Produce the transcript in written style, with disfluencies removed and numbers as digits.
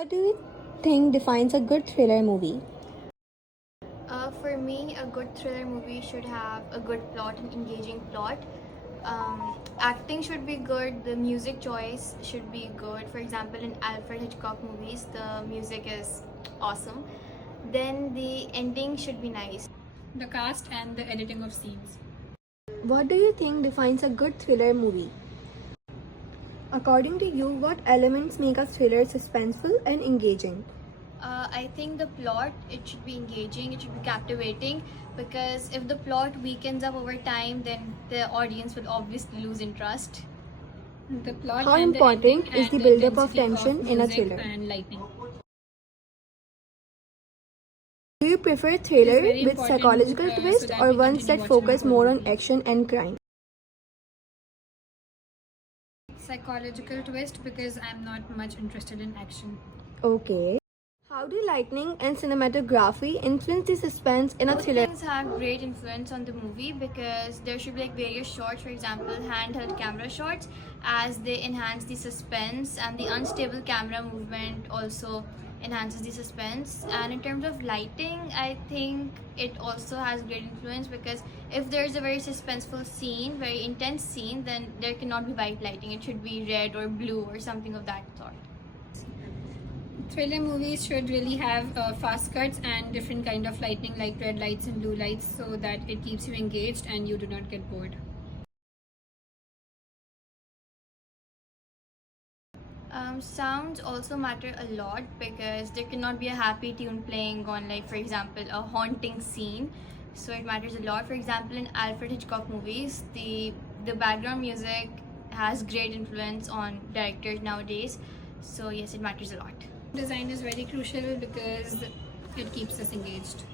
What do you think defines a good thriller movie? For me, a good thriller movie should have a good plot, an engaging plot. Acting should be good, the music choice should be good. For example, in Alfred Hitchcock movies, the music is awesome. Then the ending should be nice. The cast and the editing of scenes. What do you think defines a good thriller movie? According to you, what elements make a thriller suspenseful and engaging? I think the plot, it should be engaging, it should be captivating, because if the plot weakens up over time, then the audience will obviously lose interest. The plot How and the important ending is the and build-up of intensity tension in a music thriller? and lighting. Do you prefer It is thriller very with important, psychological so twist that or we ones continue that watching focus the more whole on movie. action and crime? Psychological twist, because I'm not much interested in action. Okay. How do lighting and cinematography influence the suspense in a Both thriller? things have great influence on the movie, because there should be like various shots, for example handheld camera shots, as they enhance the suspense, and the unstable camera movement also enhances the suspense. And in terms of lighting, I think it also has great influence, because if there's a very suspenseful scene, very intense scene, then there cannot be white lighting, it should be red or blue or something of that sort. Thriller movies should really have fast cuts and different kind of lighting, like red lights and blue lights, so that it keeps you engaged and you do not get bored. Sounds also matter a lot, because there cannot be a happy tune playing on, like, for example, a haunting scene. So it matters a lot. For example, in Alfred Hitchcock movies, the background music has great influence on directors nowadays. So yes, it matters a lot. Design is very crucial because it keeps us engaged.